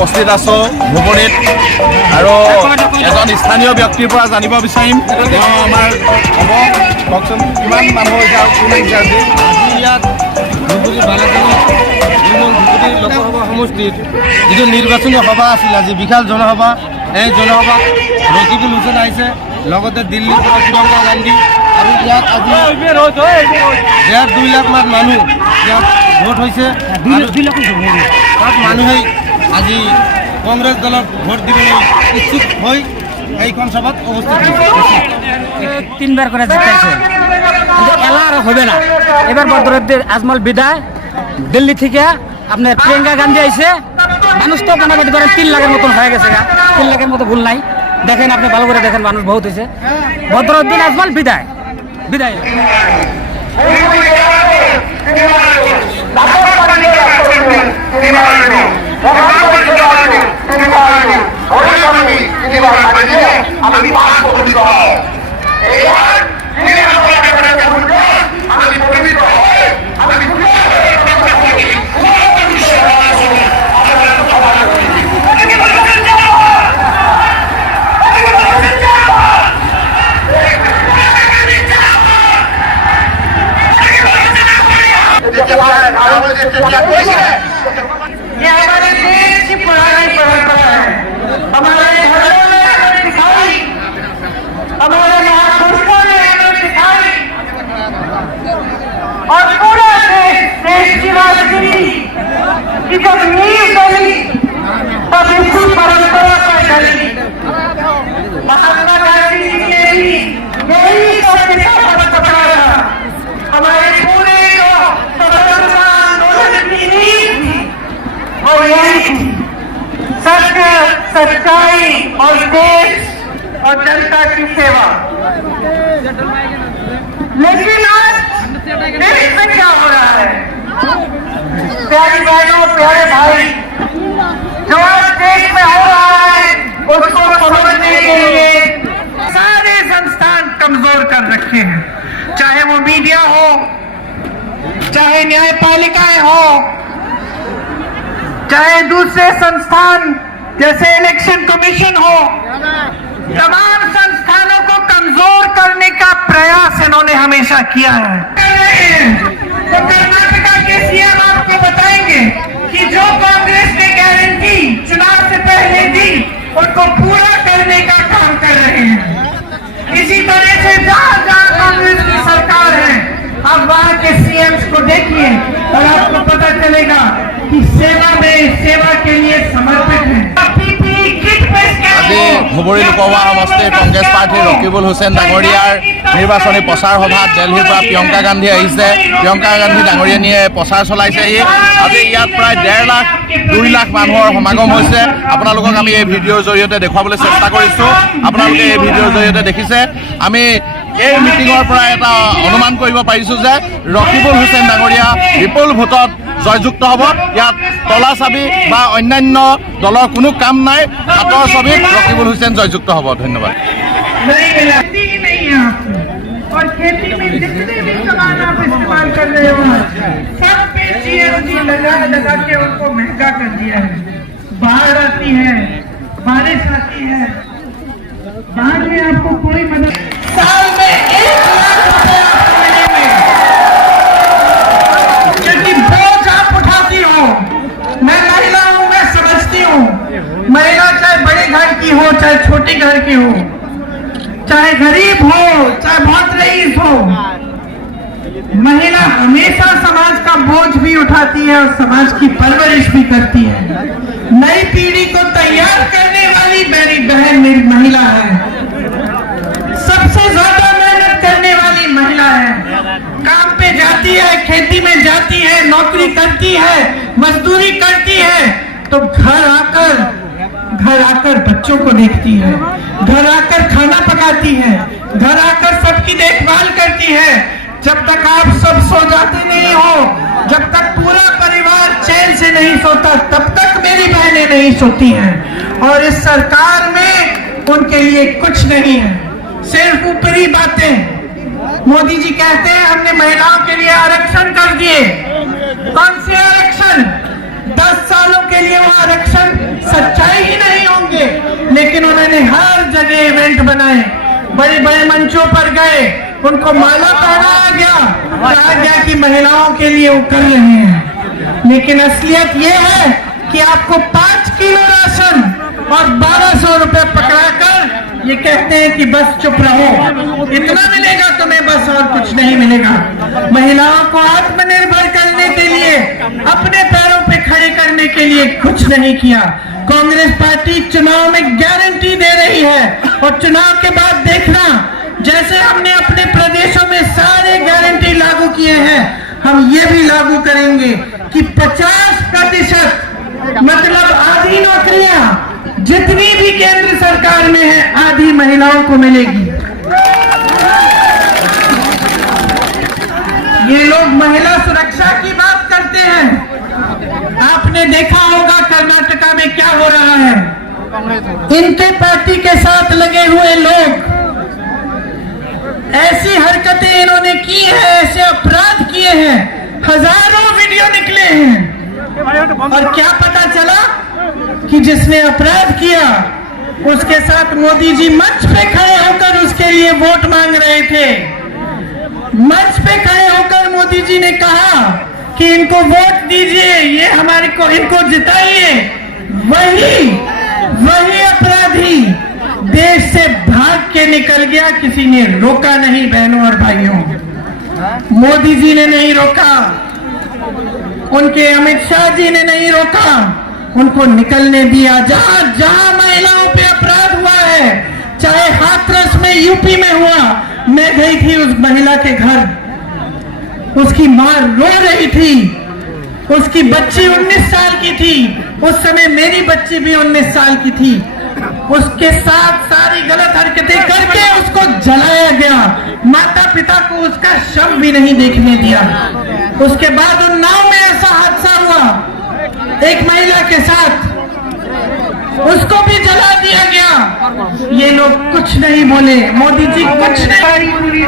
উপস্থিত আছো ধুবুৰীত আৰু এজন স্থানীয় ব্যক্তিৰ পৰা জানিব বিচাৰিম তেওঁ আমাৰ হ'ব কওকচোন কিমান মানুহ হৈছে আৰু কোন আহিছে আজি ইয়াত ধুবুৰী বালাজীত ধুবুৰী লোকসভা সমষ্টিত যিটো নিৰ্বাচনী সভা আছিল আজি বিশাল জনসভা এই জনসভাত ৰকিবুল হুছেইন আহিছে লগতে দিল্লীৰ পৰা প্ৰিয়ংকা গান্ধী আৰু ইয়াত আজি 2 লাখ মান মানুহ ইয়াত ভোট হৈছে তাত মানুহে আজি কংগ্ৰেছ দলক ভোট দিবলৈ ইচ্ছুক হৈ এইখন সভাত অবস্থিত হৈছে 3 বার করে জিতাইছে কিন্তু এলা আর হবে না এবার বদরুদ্দিন আজমল বিদায় দিল্লি থেকে আপনার প্রিয়ঙ্কা গান্ধী আইছে মানুষ তো মোটামুটি ধরেন 3 লাখের মতন হয়ে গেছে 3 লাখের মতো ভুল নাই দেখেন আপনি ভালো করে দেখেন মানুষ বহুত হয়েছে বদরুদ্দিন আজমল বিদায় বিদায় ये हमारे देश की पुरानी परंपरा है हमारे घरों में हमें दिखाई हमारे महापुरुषों ने हमें दिखाई और पूरा देश की राजनीति की जब नींव डली तब इसी परंपरा पर डली महात्मा गांधी जी ने भी यही सत्यता पर पकड़ा था हमारे पूरे स्वतंत्रता आंदोलन की नींव थी और यही सत्य सच्चाई और देश और जनता की सेवा लेकिन आज देश में क्या हो रहा है प्यारी बहनों प्यारे भाई जो आज देश में हो रहा है उसको समझने के लिए सारे संस्थान कमजोर कर रखे हैं चाहे वो मीडिया हो चाहे न्यायपालिकाएं हो चाहे दूसरे संस्थान जैसे इलेक्शन कमीशन हो तमाम संस्थानों को कमजोर करने का प्रयास इन्होंने हमेशा किया है तो कर्नाटका के सीएम आपको बताएंगे कि जो कांग्रेस ने गारंटी चुनाव से पहले दी उनको पूरा करने का काम कर रहे हैं इसी तरह से जहां जहां कांग्रेस की सरकार है अब वहां के सीएम्स को देखिए और आपको पता चलेगा कि सेवा में सेवा के लिए समर्पित है আজি ধুবুৰী লোকসভা সমষ্টিৰ কংগ্ৰেছ প্ৰাৰ্থী ৰকিবুল হুছেইন ডাঙৰীয়াৰ নিৰ্বাচনী প্ৰচাৰ সভাত দিল্লীৰ পৰা প্ৰিয়ংকা গান্ধী আহিছে প্ৰিয়ংকা গান্ধী ডাঙৰীয়ানীয়ে প্ৰচাৰ চলাইছেহি আজি ইয়াত প্ৰায় 2 লাখ মানুহৰ সমাগম হৈছে আপোনালোকক আমি এই ভিডিঅ'ৰ জৰিয়তে দেখুৱাবলৈ চেষ্টা কৰিছোঁ আপোনালোকে এই ভিডিঅ'ৰ জৰিয়তে দেখিছে আমি এই মিটিঙৰ পৰা এটা অনুমান কৰিব পাৰিছোঁ যে ৰকিবুল হুছেইন ডাঙৰীয়া বিপুল ভোটত জয়যুক্ত হ'ব ইয়াত তলা চাবি বা অন্যান্য দলৰ কোনো কাম নাই হাতৰ ছবিত ৰকিবুল হুছেইন জয়যুক্ত হ'ব ধন্যবাদ और खेती में जितने भी सामान आप इस्तेमाल कर रहे हो सब पे जीएसटी लगा के उनको महंगा कर दिया है बाढ़ आती है बारिश आती है बाढ़ में आपको कोई मदद साल में 1 लाख रुपए आपको मिलेंगे क्योंकि बोझ आप उठाती हो मैं महिला हूँ मैं समझती हूँ महिला चाहे बड़े घर की हो चाहे छोटी घर की हो चाहे गरीब हो चाहे बहुत रईस हो महिला हमेशा समाज का बोझ भी उठाती है और समाज की परवरिश भी करती है नई पीढ़ी को तैयार करने वाली मेरी बहन मेरी महिला है सबसे ज्यादा मेहनत करने वाली महिला है काम पे जाती है खेती में जाती है नौकरी करती है मजदूरी करती है तो घर आकर बच्चों को देखती है घर आकर खाना पकाती है घर आकर सबकी देखभाल करती है जब तक आप सब सो जाते नहीं हो जब तक पूरा परिवार चैन से नहीं सोता तब तक मेरी बहनें नहीं सोती हैं और इस सरकार में उनके लिए कुछ नहीं है सिर्फ ऊपरी बातें मोदी जी कहते हैं हमने महिलाओं के लिए आरक्षण कर दिए कौन से आरक्षण 10 सालों के लिए वो आरक्षण सच्चाई ही नहीं होंगे, लेकिन उन्होंने हर जगह इवेंट बनाए, बड़े बड़े मंचों पर गए, उनको माला पहनाया गया, कहा गया कि महिलाओं के लिए वो कर रहे हैं। लेकिन असलियत ये है कि आपको 5 किलो राशन और 1200 रुपए पकड़ाकर ये कहते हैं कि बस चुप रहो, इतना मिलेगा तुम्हें बस और कुछ नहीं मिलेगा। महिलाओं को आत्मनिर्भर करने के लिए, अपने पैरों पे खड़े करने के लिए कुछ नहीं किया। कांग्रेस पार्टी चुनाव में गारंटी दे रही है और चुनाव के बाद देखना, जैसे हमने अपने प्रदेशों में सारे गारंटी लागू किए हैं, हम ये भी लागू करेंगे कि 50% मतलब आधी नौकरियां जितनी भी केंद्र सरकार में है आधी महिलाओं को मिलेगी। ये लोग महिला सुरक्षा की बात करते हैं। आपने देखा होगा कर्नाटका में क्या हो रहा है। इनके पार्टी के साथ लगे हुए लोग ऐसी हरकतें इन्होंने की है, ऐसे अपराध किए हैं, हजारों वीडियो निकले हैं। और क्या पता चला कि जिसने अपराध किया उसके साथ मोदी जी मंच पे खड़े होकर उसके लिए वोट मांग रहे थे। मंच पे खड़े होकर मोदी जी ने कहा कि इनको वोट दीजिए, ये हमारे को इनको जिताइए। वही अपराधी देश से भाग के निकल गया, किसी ने रोका नहीं। बहनों और भाइयों, मोदी जी ने नहीं रोका, उनके अमित शाह जी ने नहीं रोका, उनको निकलने दिया। जहां जहां महिलाओं पे अपराध हुआ है, चाहे हाथरस में यूपी में हुआ, मैं गई थी उस महिला के घर, उसकी मां रो रही थी, उसकी बच्ची 19 साल की थी, उस समय मेरी बच्ची भी 19 साल की थी। उसके साथ सारी गलत हरकतें करके उसको जलाया गया, माता पिता को उसका शव भी नहीं देखने दिया। उसके बाद उन नाव में ऐसा हादसा हुआ एक महिला के साथ, उसको भी जला दिया गया। ये लोग कुछ नहीं बोले, मोदी जी कुछ नहीं।